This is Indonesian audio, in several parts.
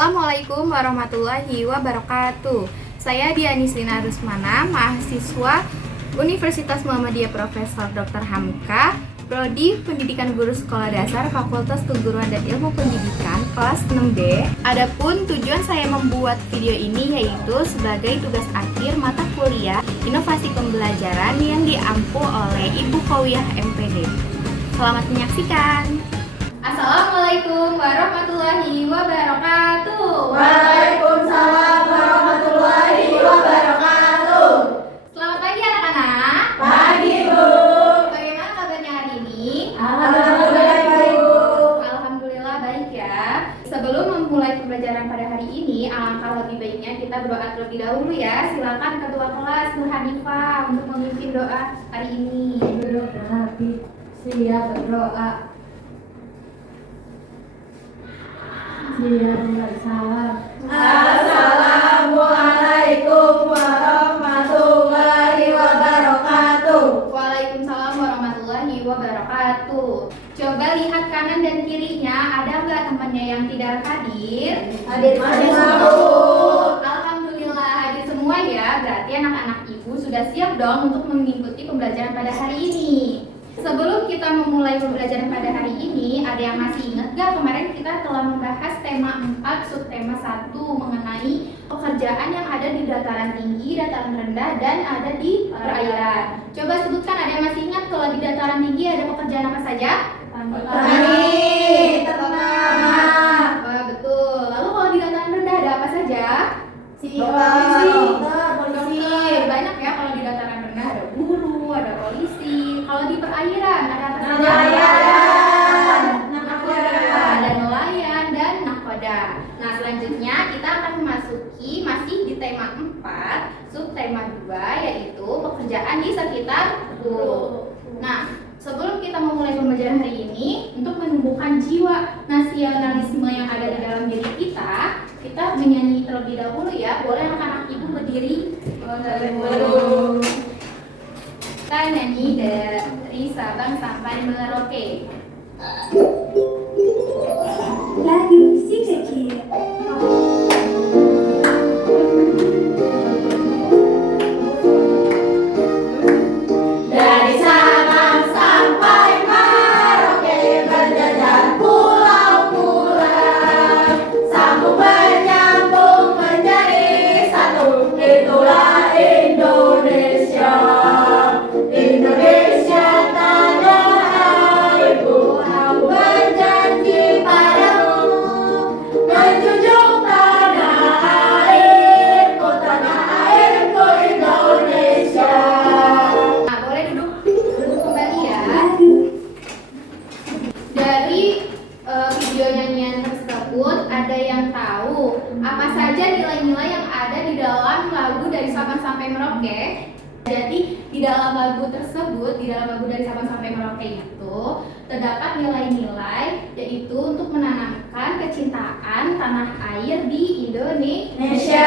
Assalamualaikum warahmatullahi wabarakatuh. Saya Diani Slina Rusmana, mahasiswa Universitas Muhammadiyah Profesor Dr. Hamka, Prodi Pendidikan Guru Sekolah Dasar Fakultas Keguruan dan Ilmu Pendidikan kelas 6B. Adapun tujuan saya membuat video ini yaitu sebagai tugas akhir mata kuliah Inovasi Pembelajaran yang diampu oleh Ibu Kowiyah MPD. Selamat menyaksikan. Assalamualaikum warahmatullahi wabarakatuh. Waalaikumsalam warahmatullahi wabarakatuh. Selamat pagi anak-anak. Pagi, Bu. Bagaimana kabarnya hari ini? Alhamdulillah baik, Bu. Alhamdulillah baik ya. Sebelum memulai pembelajaran pada hari ini, alangkah lebih baiknya kita berdoa terlebih dahulu ya. Silakan ketua kelas Bu Hanifah untuk memimpin doa hari ini. Berdoa, siap berdoa. Assalamualaikum warahmatullahi wabarakatuh. Waalaikumsalam warahmatullahi wabarakatuh. Coba lihat kanan dan kirinya, ada nggak temannya yang tidak hadir? Hadir semua. Alhamdulillah hadir semua ya. Berarti anak-anak ibu sudah siap dong untuk mengikuti pembelajaran pada hari ini. Sebelum kita memulai pembelajaran pada hari ini, ada yang masih ingat gak kemarin kita telah membahas tema 4, subtema 1 mengenai pekerjaan yang ada di dataran tinggi, dataran rendah, dan ada di perairan. Coba sebutkan, ada yang masih ingat kalau di dataran tinggi ada pekerjaan apa saja? Petani, ternak, Wah, betul. Lalu kalau di dataran rendah ada apa saja? polisi. Banyak ya, kalau di dataran rendah ada guru, ada polisi. Kalau di perairan ada apa saja? Nelayan, Ada nelayan dan nakoda. Nah, selanjutnya kita akan memasuki masih di tema 4, subtema 2 yaitu pekerjaan di sekitar guru. Nah, sebelum kita memulai pembelajaran hari ini, untuk menumbuhkan jiwa nasionalisme yang ada di dalam diri kita menyanyi terlebih dahulu ya. Boleh anak-anak ibu berdiri? Kita nyanyi dari Sabang sampai Merauke. Lagu si kecil. Dari Sabang sampai Merauke berjajar pulau-pulau, sambung menyambung menjadi satu, itulah Indonesia. Indonesia tanah airku, aku berjanji padamu menjunjung tanah airku Indonesia. Nah, boleh duduk kembali ya. Dari video nyanyian tersebut, ada yang tahu apa saja nilai-nilai yang ada di dalam lagu dari Sabang sampai Merauke? Jadi di dalam lagu tersebut, di dalam lagu dari Sabang sampai Merauke itu terdapat nilai-nilai yaitu untuk menanamkan kecintaan tanah air di Indonesia.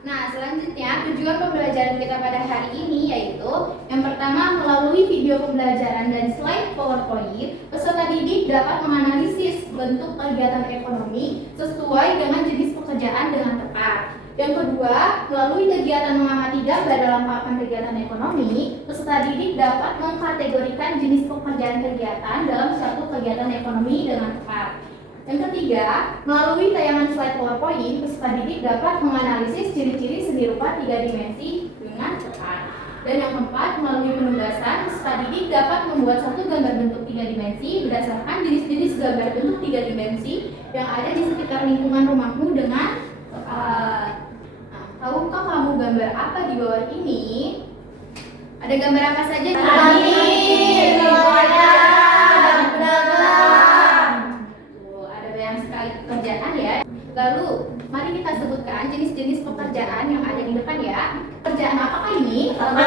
Nah, selanjutnya tujuan pembelajaran kita pada hari ini yaitu yang pertama, melalui video pembelajaran dan slide PowerPoint, peserta didik dapat menganalisis bentuk kegiatan ekonomi sesuai dengan jenis pekerjaan dengan tepat. Yang kedua, melalui kegiatan mengamati gambar dalam papan kegiatan ekonomi, peserta didik dapat mengkategorikan jenis pekerjaan kegiatan dalam suatu kegiatan ekonomi dengan tepat. Yang ketiga, melalui tayangan slide PowerPoint, peserta didik dapat menganalisis ciri-ciri seni rupa 3 dimensi dengan tepat. Dan yang keempat, melalui penugasan, peserta didik dapat membuat satu gambar bentuk 3 dimensi berdasarkan jenis-jenis gambar bentuk 3 dimensi yang ada di sekitar lingkungan rumahmu dengan tepat. Nah, tahukah kamu gambar apa di bawah ini? Ada gambar apa saja? Ada banyak sekali pekerjaan ya. Lalu, mari kita sebutkan jenis-jenis pekerjaan yang ada di depan ya. Pekerjaan apakah ini? Coba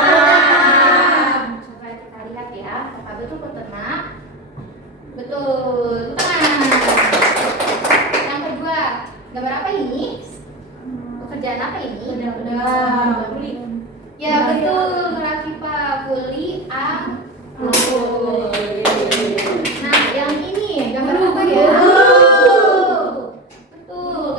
kita lihat ya. Apakah betul peternak? Betul, peternak. Yang kedua, gambar apa ini? Pekerjaan apa ini? Ya betul, Rafifa, kuli angkut. Nah, yang ini gambar apa ya? Betul,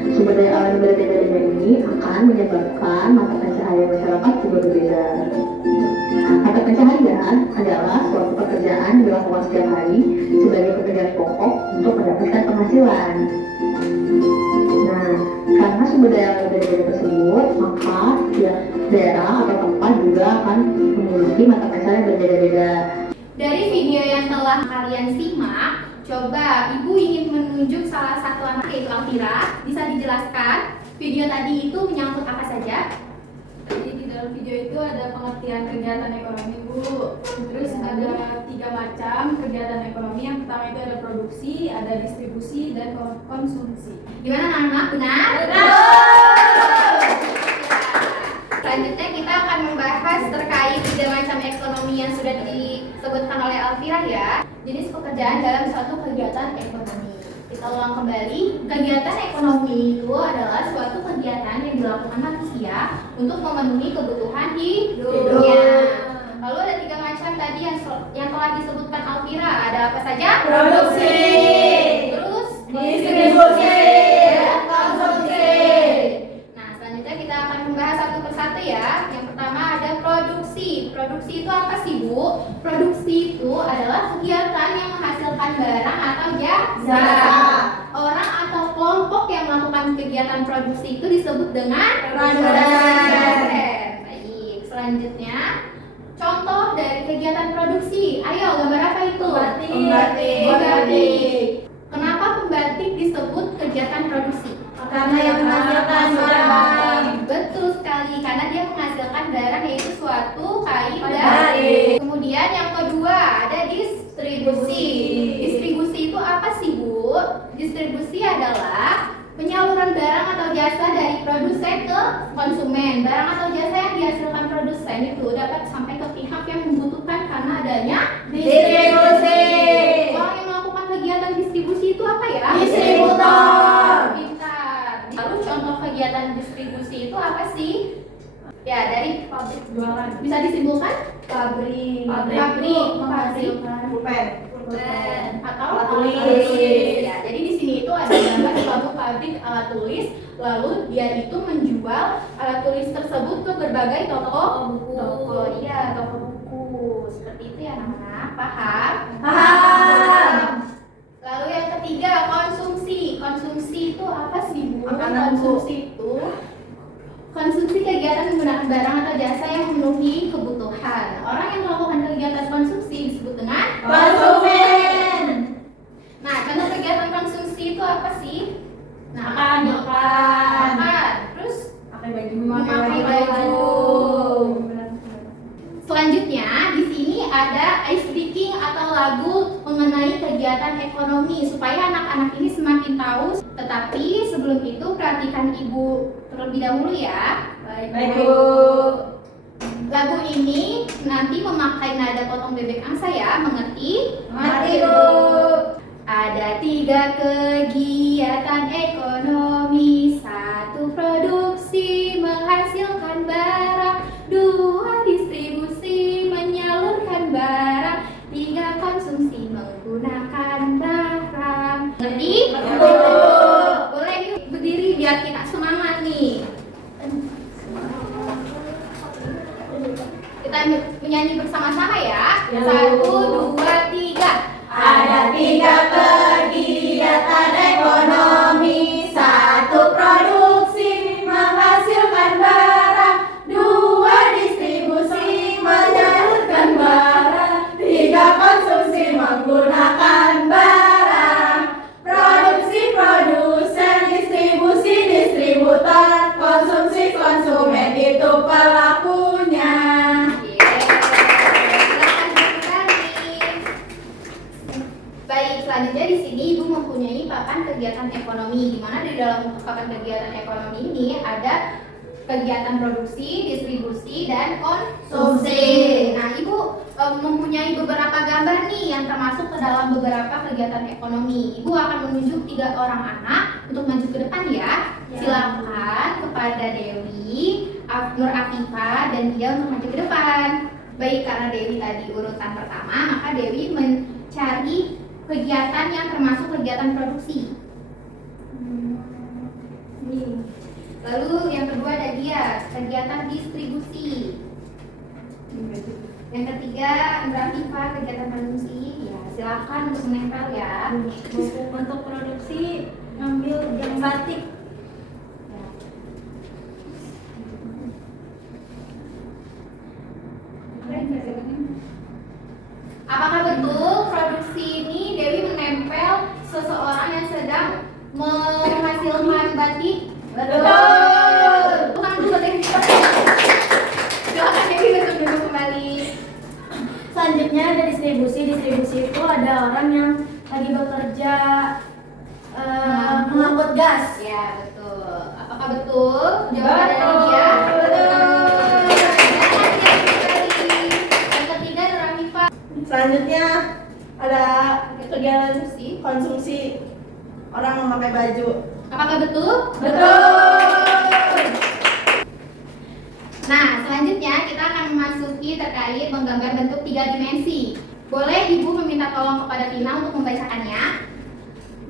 Sumber daya alam yang berbeda-beda ini akan menyebabkan mata pencaharian masyarakat juga berbeda. Mata pencaharian adalah suatu pekerjaan yang dilakukan setiap hari sebagai pekerjaan pokok untuk mendapatkan penghasilan. Nah, karena sumber daya alam berbeda-beda tersebut, maka ya, daerah atau tempat juga akan memiliki mata pencaharian berbeda-beda. Dari video yang telah kalian simak, coba Ibu ingin menunjuk salah satu anak yaitu Alvira. Bisa dijelaskan video tadi itu menyangkut apa saja? Jadi di dalam video itu ada pengertian kegiatan ekonomi, Bu. Terus ada 3 macam kegiatan ekonomi. Yang pertama itu ada produksi, ada distribusi, dan konsumsi. Gimana anak-anak? Benar? Selanjutnya kita akan membahas terkait 3 macam ekonomi yang sudah disebutkan oleh Alvira ya. Jenis pekerjaan dalam suatu kegiatan ekonomi. Kita ulang kembali, kegiatan ekonomi itu adalah suatu kegiatan yang dilakukan manusia untuk memenuhi kebutuhan hidupnya. Lalu ada 3 macam tadi yang telah disebutkan Alvira. Ada apa saja? Produksi, Terus distribusi, dan konsumsi. Nah, selanjutnya kita akan membahas satu persatu ya. Yang pertama ada produksi. Produksi itu apa sih, Bu? Produksi itu adalah kegiatan yang menghasilkan barang atau jasa. Orang atau kelompok yang melakukan kegiatan produksi itu disebut dengan Produsen. Baik, selanjutnya contoh dari kegiatan produksi. Ayo, gambar apa itu? Pembatik. Kenapa pembatik disebut kegiatan produksi? Karena yang menghasilkan barang. Betul sekali, karena dia menghasilkan barang yaitu suatu kain Batik. Kemudian yang kedua ada distribusi. Distribusi itu apa sih, Bu? Distribusi adalah penyaluran barang atau jasa dari produsen ke konsumen. Barang atau jasa yang dihasilkan produsen itu dapat sampai ke pihak yang membutuhkan karena adanya Distribusi. Orang yang melakukan kegiatan distribusi itu apa ya? Distributor. Pintar. Lalu contoh kegiatan distribusi itu apa sih? Ya, dari Pabrik jualan. bisa disimpulkan Pabrik. Menghasilkan Pulpen. atau Alat tulis. Ya, jadi di sini itu ada gambar suatu pabrik alat tulis, lalu dia itu menjual alat tulis tersebut ke berbagai toko buku. Iya, toko buku. Seperti itu ya, anak-anak. Paham? Paham. Lalu yang ketiga, konsumsi. Konsumsi itu apa sih, Bu? Makanan, Bu. Konsumsi kegiatan menggunakan barang atau jasa yang memenuhi kebutuhan. Orang yang melakukan kegiatan konsumsi disebut dengan Konsumen. Nah, contoh kegiatan konsumsi itu apa sih? Nah, Makan. Terus pakai baju. memakai baju. Selanjutnya di sini ada ice breaking atau lagu mengenai kegiatan ekonomi supaya anak-anak ini semakin tahu. Tetapi sebelum itu perhatikan Ibu terlebih dahulu ya. Baik, Bu. Lagu ini nanti memakai nada potong bebek angsa ya, mengerti? Mengerti, Bu. Ada 3 kegiatan ekonomi, 1 produksi menghasilkan barang, 2 distribusi menyalurkan barang, 3 konsumsi menggunakan barang. Ngerti? Boleh yuk berdiri biar kita semangat nih. Kita menyanyi bersama-sama ya. 1, 2, 3. Ada 3 kegiatan ekonomi, 1 produksi menghasilkan barang, 2 distribusi menyalurkan barang, 3 konsumsi menggunakan barang. Produksi produsen, distribusi distributor, konsumsi konsumen itu pelakunya. Baik, selanjutnya di sini Ibu mempunyai papan kegiatan ekonomi, di mana di dalam papan kegiatan ekonomi ini ada kegiatan produksi, distribusi, dan konsumsi. Nah, Ibu mempunyai beberapa gambar nih yang termasuk ke dalam beberapa kegiatan ekonomi. Ibu akan menunjuk 3 orang anak untuk maju ke depan ya. Silakan kepada Dewi, Nur Afifah, dan dia untuk maju ke depan. Baik, karena Dewi tadi urutan pertama, maka Dewi mencari kegiatan yang termasuk kegiatan produksi. Lalu yang kedua ada giat, kegiatan distribusi. Yang ketiga grafika, kegiatan konsumsi. Ya, silakan untuk menempel ya. Untuk produksi ngambil yang batik. Apakah betul produksi ini Dewi menempel seseorang yang sedang menghasilkan batik? Betul. Bukan dulu Dewi. Silakan Dewi untuk duduk kembali. Selanjutnya ada distribusi. Distribusi itu ada orang yang lagi bekerja mengangkut gas. Ya, betul. Apakah betul? Jawaban dari dia. Yang ketiga ada Ramifa. Selanjutnya ada kegiatan konsumsi orang memakai baju. Apakah betul? Betul. Nah, selanjutnya kita akan memasuki terkait menggambar bentuk 3 dimensi. Boleh Ibu meminta tolong kepada Tina untuk membacakannya?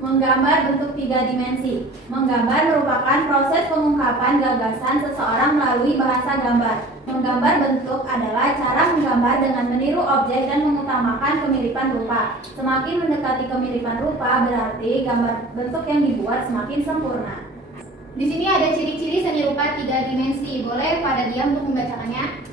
Menggambar bentuk 3 dimensi. Menggambar merupakan proses pengungkapan gagasan seseorang melalui bahasa gambar. Menggambar bentuk adalah cara menggambar dengan meniru objek dan mengutamakan kemiripan rupa. Semakin mendekati kemiripan rupa, berarti gambar bentuk yang dibuat semakin sempurna. Di sini ada ciri-ciri seni rupa 3 dimensi. Boleh pada dia untuk membacakannya?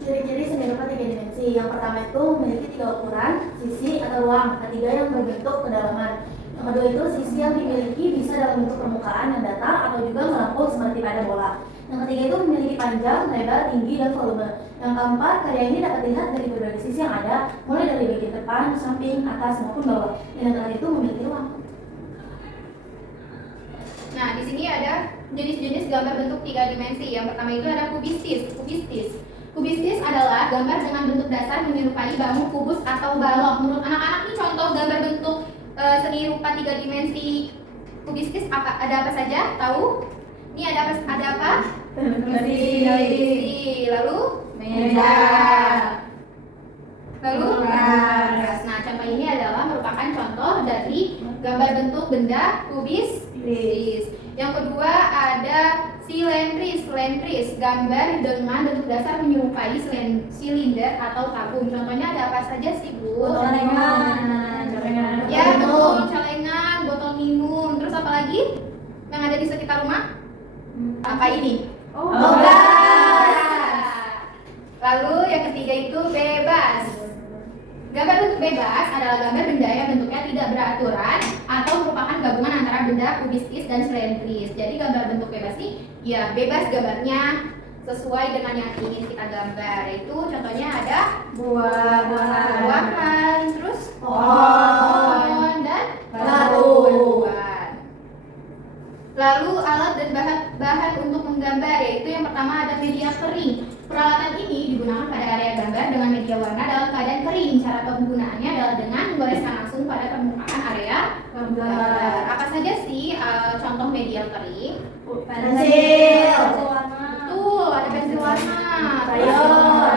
Ciri-ciri seni rupa 3 dimensi. Yang pertama itu memiliki 3 ukuran, sisi atau ruang. Ketiga yang berbentuk kedalaman. Yang kedua itu sisi yang dimiliki bisa dalam bentuk permukaan yang datar atau juga melengkung seperti pada bola. Yang ketiga itu memiliki panjang, lebar, tinggi, dan volume. Yang keempat, karya ini dapat dilihat dari berbagai sisi yang ada, mulai dari bagian depan, samping, atas maupun bawah. Dan yang terakhir itu memiliki ruang. Nah, di sini ada jenis-jenis gambar bentuk 3 dimensi. Yang pertama itu ada kubistis. Kubistis adalah gambar dengan bentuk dasar menyerupai bambu, kubus, atau balok. Menurut anak-anak ini contoh gambar bentuk seni rupa 3 dimensi kubistis ada apa saja? Tahu? Ini ada apa? Televisi. Lalu Meja. Lalu Kertas. Nah, contoh ini adalah merupakan contoh dari gambar bentuk benda kubistis. Yang kedua ada silindris, gambar dengan bentuk dasar menyerupai silinder atau tabung. Contohnya ada apa saja sih, Bu? Celengan. Ya, betul, celengan, botol minum. Terus apa lagi yang ada di sekitar rumah? Apa ini? Gas. Lalu yang ketiga itu bebas. Gambar bentuk bebas adalah gambar benda yang bentuknya tidak beraturan atau merupakan gabungan antara benda kubistis dan silindris. Jadi gambar bentuk bebas ini ya bebas gambarnya sesuai dengan yang ingin kita gambar. Itu contohnya ada buah-buahan, terus pohon dan batu-batuan. Lalu alat dan bahan untuk menggambar, yaitu yang pertama ada media kering. Peralatan ini digunakan pada area gambar dengan media warna dalam keadaan kering. Cara penggunaannya adalah dengan menggoreskan langsung pada permukaan area gambar. Apa saja sih contoh media kering? Pensil. Betul, ada pensil warna, Crayon.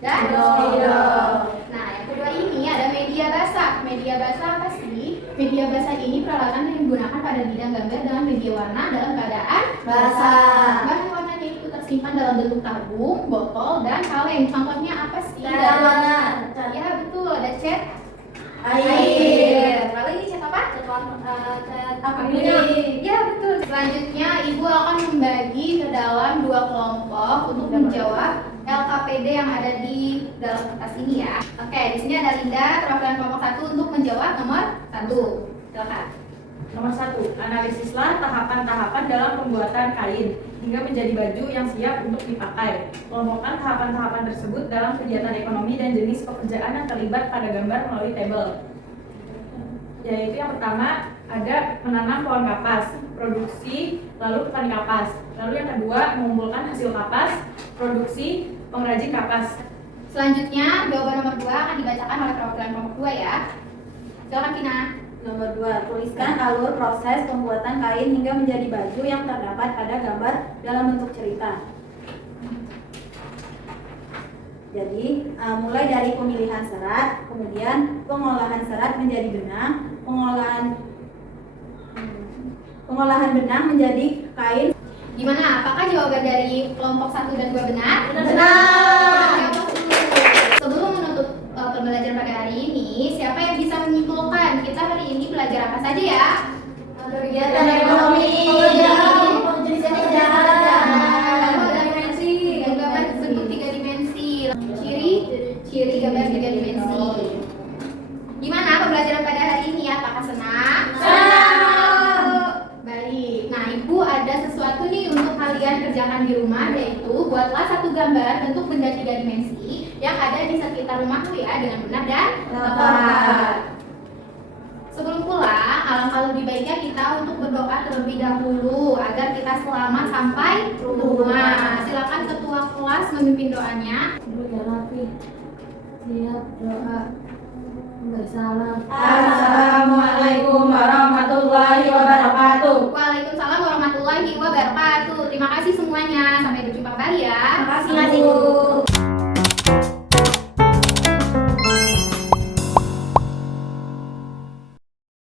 dan Spidol. Nah, yang kedua ini ada media basah. Media basah apa sih? Media basah ini peralatan yang digunakan pada bidang gambar dengan media warna dalam keadaan Basah. Bahan warnanya itu tersimpan dalam bentuk tabung, botol, dan kaleng. Contohnya apa sih? Cat warna. Ya betul, ada cat Air. Lalu ini cat apa? Akrilik. Ya betul. Selanjutnya Ibu akan membagi ke dalam 2 kelompok untuk menjawab LKPD yang ada di dalam kertas ini ya. Oke, di sini ada Linda, perwakilan kelompok 1 untuk menjawab nomor 1. Silakan. Nomor 1, analisislah tahapan-tahapan dalam pembuatan kain hingga menjadi baju yang siap untuk dipakai. Kelompokkan tahapan-tahapan tersebut dalam kegiatan ekonomi dan jenis pekerjaan yang terlibat pada gambar melalui tabel. Yaitu yang pertama ada menanam pohon kapas, produksi, lalu petani kapas. Lalu yang kedua mengumpulkan hasil kapas, produksi, pengrajin kapas. Selanjutnya jawaban nomor 2 akan dibacakan oleh perwakilan kelompok 2 ya. Silakan Tina. Nomor 2, tuliskan alur proses pembuatan kain hingga menjadi baju yang terdapat pada gambar dalam bentuk cerita. Jadi, mulai dari pemilihan serat, kemudian pengolahan serat menjadi benang, pengolahan benang menjadi kain. Gimana? Apakah jawaban dari kelompok 1 dan 2 benar? Benar. Sebelum menutup pembelajaran pada hari ini, siapa yang bisa menyimpulkan kita hari ini belajar apa saja ya? Kegiatan ekonomi. Jenis pekerjaan. Ada dimensi, gambar bentuk 3 dimensi. Ciri gambar 3 dimensi. Gimana pembelajaran pada hari ini? Apakah senang? Baik. Nah, Ibu ada sesuatu nih untuk kalian kerjakan di rumah, yaitu buatlah satu gambar bentuk benda 3 dimensi yang ada di sekitar rumahku ya dengan benar dan tepat. Sebelum pulang, alangkah lebih baiknya kita untuk berdoa terlebih dahulu agar kita selamat sampai rumah. Silakan ketua kelas memimpin doanya. Siap doa. Bersalam. Assalamualaikum warahmatullahi wabarakatuh. Waalaikumsalam warahmatullahi wabarakatuh. Terima kasih semuanya. Sampai berjumpa kembali ya. Terima kasih.